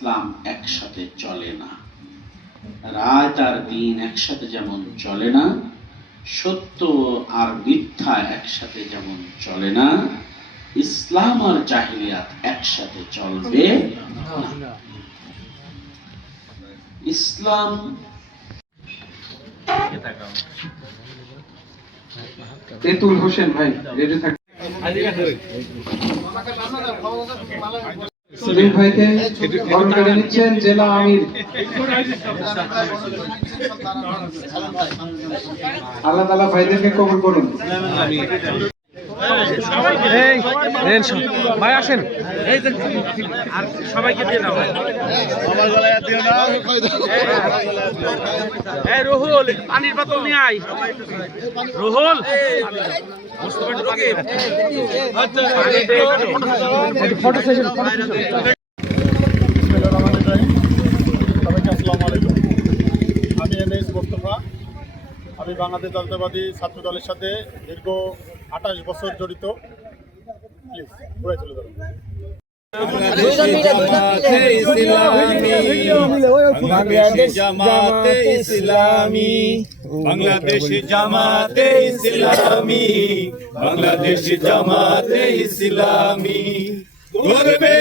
ইসলাম একসাথে চলে না। রাত আর দিন একসাথে যেমন চলে না, সত্য আর মিথ্যা একসাথে যেমন চলে না, ইসলাম আর জাহিলিয়াত একসাথে চলবে না। ইসলাম তেতুল হোসেন ভাই রেডি থাক। সেলিম ভাইকে বরণ করে নিচ্ছেন জেলা আমির। আল্লাহ তাআলা ভাইদেরকে কবুল করুন। ভাই আসেন, আর সবাইকে দিয়ে দাও। এই রুহুল, পানির বোতল নিয়ে আয়। Ruhul, photo session. সবাইকে আসসালামু আলাইকুম। আমি এমএস মোস্তফা। আমি বাংলাদেশ জাতীয়তাবাদী ছাত্র দলের সাথে দীর্ঘ 28 বছর জড়িত। প্লিজ ঘুরে চলে যাবেন। বাংলাদেশ জামাতে ইসলামী, বাংলাদেশ জামাতে ইসলামী, বাংলাদেশ জামাতে ইসলামী, গর্বে